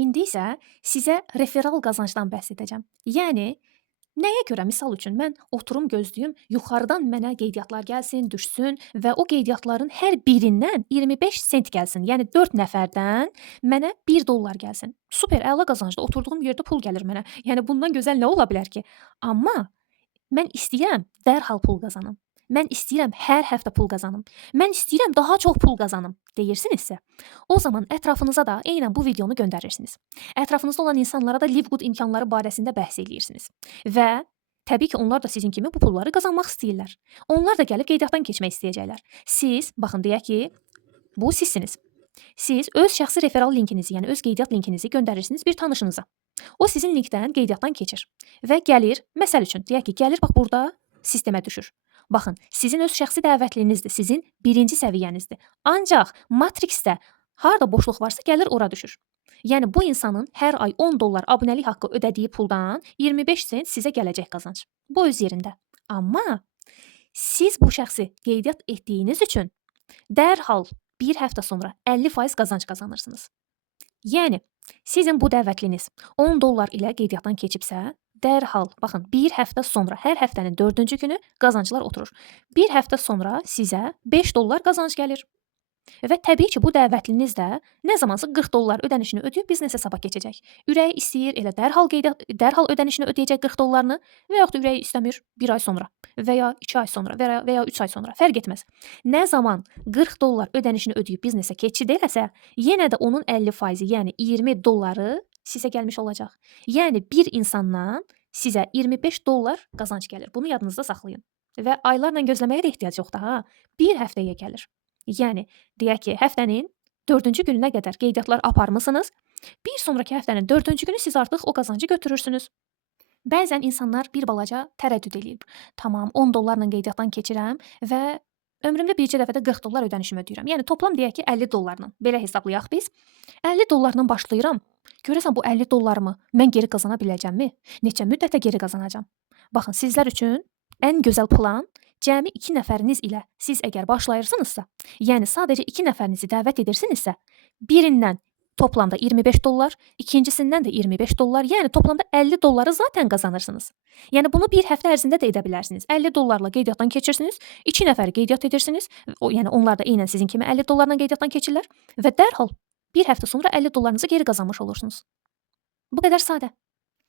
İndi isə sizə referal qazancdan bəhs edəcəm. Yəni nəyə görə? Misal üçün mən oturum gözləyim, yuxarıdan mənə qeydiyyatlar gəlsin, düşsün və o qeydiyyatların hər birindən 25 sent gəlsin. Yəni 4 nəfərdən mənə $1 gəlsin. Super, əla qazancdır. Oturduğum yerdə pul gəlir mənə. Yəni bundan gözəl nə ola bilər ki? Amma mən istəyirəm dərhal pul qazanım. Mən istəyirəm hər həftə pul qazanım. Mən istəyirəm daha çox pul qazanım deyirsinizsə, o zaman ətrafınıza da eynən bu videonu göndərirsiniz. Ətrafınızda olan insanlara da Livegood imkanları barəsində bəhs eləyirsiniz. Və təbii ki, onlar da sizin kimi bu pulları qazanmaq istəyirlər. Onlar da gəlib qeydiyyatdan keçmək istəyəcəklər. Siz, baxın deyək ki, bu sizsiniz. Siz öz şəxsi referal linkinizi, yəni öz qeydiyyat linkinizi göndərirsiniz bir tanışınıza. O sizin linkdən qeydiyyatdan keçir və gəlir, məsəl üçün deyək ki, gəlir bax burada sistemə düşür. Baxın, sizin öz şəxsi dəvətlinizdir, sizin birinci səviyyənizdir. Ancaq Matrixdə harda boşluq varsa gəlir ora düşür. Yəni bu insanın hər ay $10 abunəlik haqqı ödədiyi puldan 25 sent sizə gələcək qazanc. Bu öz yerində. Amma siz bu şəxsi qeydiyyat etdiyiniz üçün dərhal bir həftə sonra 50% qazanc qazanırsınız. Yəni sizin bu dəvətliniz $10 ilə qeydiyyatdan keçibsə, dərhal, baxın, bir həftə sonra, hər həftənin 4-cü günü qazanclar oturur. Bir həftə sonra sizə $5 qazanc gəlir. Və təbii ki, bu dəvətliniz də nə zamansa $40 ödənişini ödəyib biznes hesaba keçəcək. Ürəyi istəyir, elə dərhal ödənişini ödəyəcək $40-ını və yaxud da ürəyi istəmir 1 ay sonra və ya 2 ay sonra və ya 3 ay sonra, fərq etməz. Nə zaman $40 ödənişini ödəyib biznesə keçid eləsə, yenə də onun 50%, yəni $20 sizə gəlmiş olacaq. Yəni bir insandan sizə $25 qazanc gəlir. Bunu yadınızda saxlayın. Və aylarla gözləməyə də ehtiyac yoxdur ha. Bir həftəyə gəlir. Yəni deyək ki, həftənin 4-cü gününə qədər qeydiyyatlar aparmısınız. Bir sonrakı həftənin 4-cü günü siz artıq o qazancı götürürsünüz. Bəzən insanlar bir balaca tərəddüd eləyir. Tamam, $10 qeydiyyatdan keçirəm və ömrümdə bircə dəfədə $40 ödənişimi ödəyirəm. Yəni toplam deyək ki, $50. Belə hesablayaq biz. $50 başlayıram. Görəsən bu $50 mən geri qazana biləcəmmi? Neçə müddətə geri qazanacam? Baxın, sizlər üçün ən gözəl plan cəmi 2 nəfəriniz ilə siz əgər başlayırsınızsa, yəni sadəcə 2 nəfərinizi dəvət edirsinizsə, birindən toplamda $25, ikincisindən də $25, yəni toplamda $50 zaten qazanırsınız. Yəni bunu bir həftə ərzində də edə bilərsiniz. $50 qeydiyyatdan keçirsiniz, 2 nəfəri qeydiyyat edirsiniz, yəni onlar da eynən sizin kimi $50 qeydiyyatdan keçirlər və dərhal bir həftə sonra $50 geri qazanmış olursunuz. Bu qədər sadə.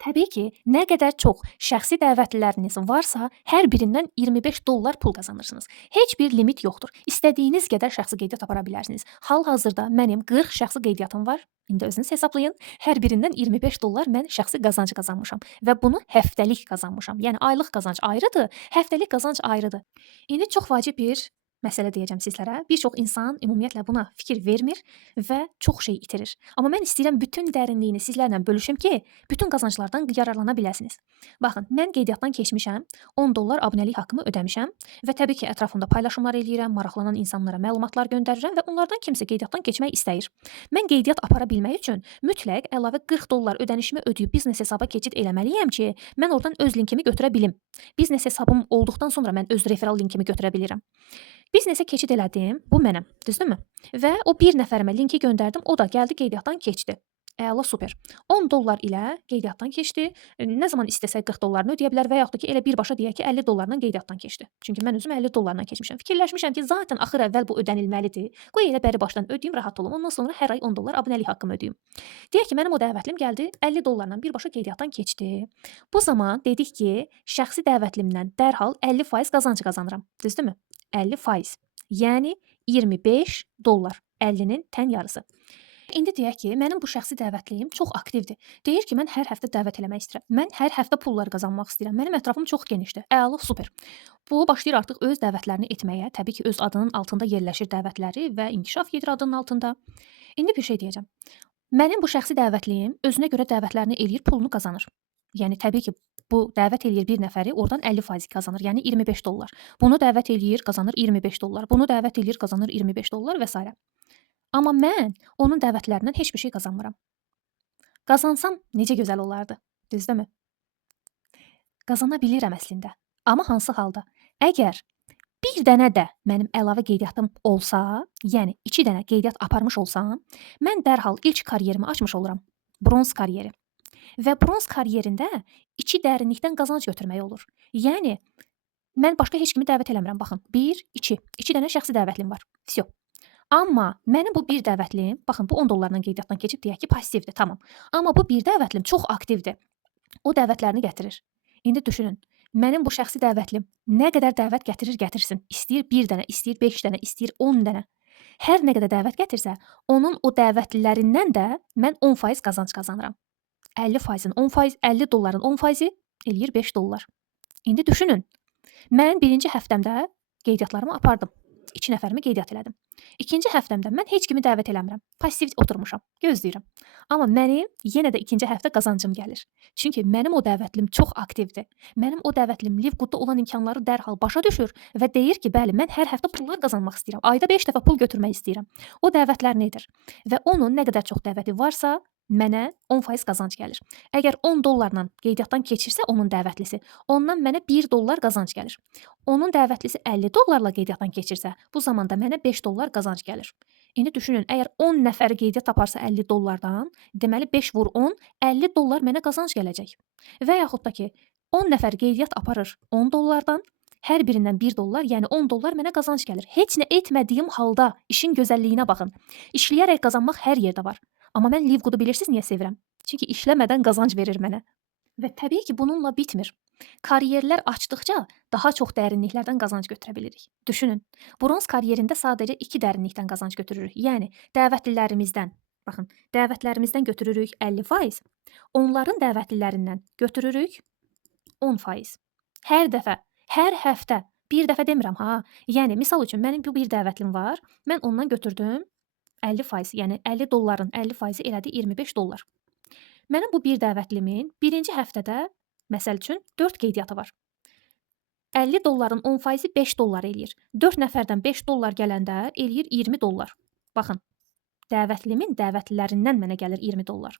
Təbii ki, nə qədər çox şəxsi dəvətliləriniz varsa, hər birindən $25 pul qazanırsınız. Heç bir limit yoxdur. İstədiyiniz qədər şəxsi qeydiyyat apara bilərsiniz. Hal-hazırda mənim 40 şəxsi qeydiyyatım var. İndi özünüz hesablayın. Hər birindən $25 mən şəxsi qazanc qazanmışam və bunu həftəlik qazanmışam. Yəni aylıq qazanc ayrıdır, həftəlik qazanc ayrıdır. İndi çox vacib bir məsələ deyəcəm sizlərə. Bir çox insan ümumiyyətlə buna fikir vermir və çox şey itirir. Amma mən istəyirəm bütün dərinliyini sizlərlə bölüşüm ki, bütün qazanclardan yararlana biləsiniz. Baxın, mən qeydiyyatdan keçmişəm, $10 abunəlik haqqımı ödəmişəm və təbii ki, ətrafımda paylaşımlar eləyirəm, maraqlanan insanlara məlumatlar göndərirəm və onlardan kimsə qeydiyyatdan keçmək istəyir. Mən qeydiyyat apara bilmək üçün mütləq əlavə $40 ödənişimi ödəyib biznes hesaba keçid eləməliyəm ki, mən oradan öz linkimi götürə bilim. Biznes hesabım olduqdan sonra mən öz referal linkimi götürə bilirəm. Biznesə keçid elədim, bu mənəm, düzdürmü? Və o bir nəfərimə linki göndərdim, o da gəldi qeydiyyatdan keçdi. Əla, super. $10 ilə qeydiyyatdan keçdi. Nə zaman istəsə $40 ödəyə bilər və yaxud da ki, elə birbaşa deyək ki, $50 qeydiyyatdan keçdi. Çünki mən özüm $50 keçmişəm. Fikirləşmişəm ki, zaten axır əvvəl bu ödənilməlidir. Qoy elə bəri başdan ödəyim, rahat olum. Ondan sonra hər ay $10 abunəlik haqqımı ödəyim. Deyək ki, mənim o dəvətlim gəldi, $50 birbaşa qeydiyyatdan keçdi. Bu zaman dedik ki, şəxsi dəvətlimdən dərhal 50% qazanc qazanıram. Düzdürmü? 50%. Yəni $25. 50-nin tən yarısı. İndi deyək ki, mənim bu şəxsi dəvətliyim çox aktivdir. Deyir ki, mən hər həftə dəvət eləmək istəyirəm. Mən hər həftə pullar qazanmaq istəyirəm. Mənim ətrafım çox genişdir. Əla, super. Bu başlayır artıq öz dəvətlərini etməyə. Təbii ki, öz adının altında yerləşir dəvətləri və inkişaf edir adının altında. İndi bir şey deyəcəm. Mənim bu şəxsi dəvətliyim özünə görə dəvətlərini eləyir, pulunu qazanır. Yəni təbii ki, bu dəvət eləyir bir nəfəri, oradan 50% qazanır, yəni $25. Bunu dəvət eləyir, qazanır $25. Bunu dəvət eləyir, qazanır $25 və s. Amma mən onun dəvətlərindən heç bir şey qazanmıram. Qazansam necə gözəl olardı, düzdürmü? Qazana bilirəm əslində. Amma hansı halda? Əgər bir dənə də mənim əlavə qeydiyyatım olsa, yəni 2 dənə qeydiyyat aparmış olsam, mən dərhal ilk karyerimi açmış oluram. bronz karyeri. Və bronz karyerində 2 dərinlikdən qazanc götürmək olur. Yəni mən başqa heç kimi dəvət eləmirəm. Baxın, 1, 2. 2 dənə şəxsi dəvətlim var. Vsyo. Amma mənim bu bir dəvətlim, baxın bu $10 qeydiyyatdan keçib deyək ki, passivdir, tamam. Amma bu bir dəvətlim çox aktivdir. O dəvətlərini gətirir. İndi düşünün, mənim bu şəxsi dəvətlim nə qədər dəvət gətirir, gətirsin. İstəyir 1 dənə, istəyir 5 dənə, istəyir 10 dənə. Hər nə qədər dəvət gətirsə, onun o dəvətlilərindən də mən 10% qazanc qazanıram. 50%-in 10%, $50 10%-i eləyir $5. İndi düşünün, mən birinci həftəmdə qeydiyyatlarımı apardım. 2 nəfərimi qeydiyyat elədim. İkinci həftəmdə mən heç kimi dəvət eləmirəm. Passiv oturmuşam, gözləyirəm. Amma mənim yenə də ikinci həftə qazancım gəlir. Çünki mənim o dəvətlim çox aktivdir. Mənim o dəvətlim Livgoodda olan imkanları dərhal başa düşür və deyir ki, bəli, mən hər həftə pullar qazanmaq istəyirəm. Ayda 5 dəfə pul götürmək istəyirəm. O dəvətlərini edir. Və onun nə qədər çox dəvəti varsa, mənə 10% qazanc gəlir. Əgər $10 qeydiyyatdan keçirsə onun dəvətlisi, ondan mənə $1 qazanc gəlir. Onun dəvətlisi $50 qeydiyyatdan keçirsə, bu zamanda mənə $5 qazanc gəlir. İndi düşünün, əgər 10 nəfər qeydiyyat aparsa $50-dan, deməli 5 vur 10, $50 mənə qazanc gələcək. Və yaxud da ki, 10 nəfər qeydiyyat aparır $10-dan, hər birindən $1, yəni $10 mənə qazanc gəlir. Heç nə etmədiyim halda işin gözəlliyinə baxın. İşləyərək qazanmaq hər yerdə var. Amma mən Livgoodu bilirsiniz niyə sevirəm? Çünki işləmədən qazanc verir mənə. Və təbii ki, bununla bitmir. Karyerlər açdıqca daha çox dərinliklərdən qazanc götürə bilirik. Düşünün, bronz karyerində sadəcə 2 dərinlikdən qazanc götürürük. Yəni dəvətlilərimizdən, baxın, dəvətlərimizdən götürürük 50%, onların dəvətlilərindən götürürük 10%. Hər dəfə, hər həftə, bir dəfə demirəm ha. Yəni misal üçün mənim bu bir dəvətlim var. Mən ondan götürdüm 50%, yəni $50-ın 50%-i elədi $25. Mənim bu bir dəvətlimin birinci həftədə məsəl üçün 4 qeydiyyatı var. $50-ın 10%-i $5 eləyir. 4 nəfərdən $5 gələndə eləyir $20. Baxın, dəvətlimin dəvətlilərindən mənə gəlir $20.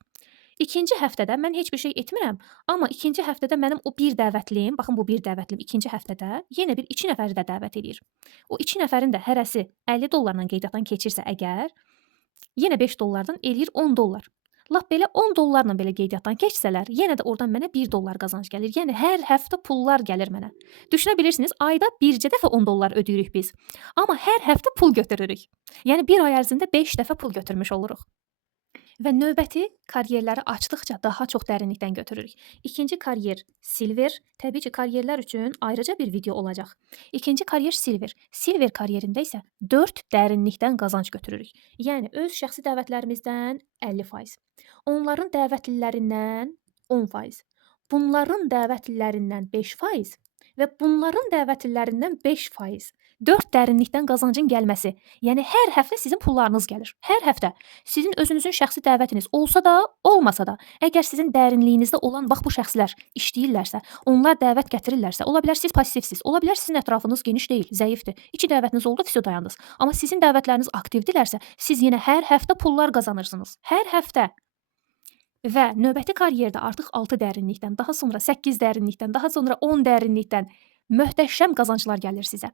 İkinci həftədə mən heç bir şey etmirəm, amma ikinci həftədə mənim o bir dəvətlim, baxın bu bir dəvətlim ikinci həftədə yenə bir 2 nəfəri də dəvət edir. O 2 nəfərin də hərəsi $50 qeydiyyatdan keçirsə əgər, yenə $5-dan eləyir $10. Lap belə $10 belə qeydiyyatdan keçsələr, yenə də oradan mənə $1 qazanc gəlir. Yəni hər həftə pullar gəlir mənə. Düşünə bilirsiniz, ayda bircə dəfə $10 ödəyirik biz. Amma hər həftə pul götürürük. Yəni bir ay ərzində 5 dəfə pul götürmüş oluruq. Və növbəti karyerləri açdıqca daha çox dərinlikdən götürürük. İkinci karyer silver. Təbii ki, karyerlər üçün ayrıca bir video olacaq. İkinci karyer silver. Silver karyerində isə 4 dərinlikdən qazanc götürürük. Yəni öz şəxsi dəvətlərimizdən 50%. Onların dəvətlilərindən 10%. Bunların dəvətlilərindən 5% və bunların dəvətlilərindən 5%. 4 dərinlikdən qazancın gəlməsi. Yəni hər həftə sizin pullarınız gəlir. Hər həftə sizin özünüzün şəxsi dəvətiniz olsa da, olmasa da, əgər sizin dərinliyinizdə olan bax bu şəxslər işləyirlərsə, onlar dəvət gətirirlərsə, ola bilər siz passivsiz, ola bilər sizin ətrafınız geniş deyil, zəifdir. 2 dəvətiniz oldu, vsyo dayandınız. Amma sizin dəvətləriniz aktivdirlərsə, siz yenə hər həftə pullar qazanırsınız. Hər həftə. Və növbəti karyerdə artıq 6 dərinlikdən, daha sonra 8 dərinlikdən, daha sonra 10 dərinlikdən möhtəşəm qazanclar gəlir sizə.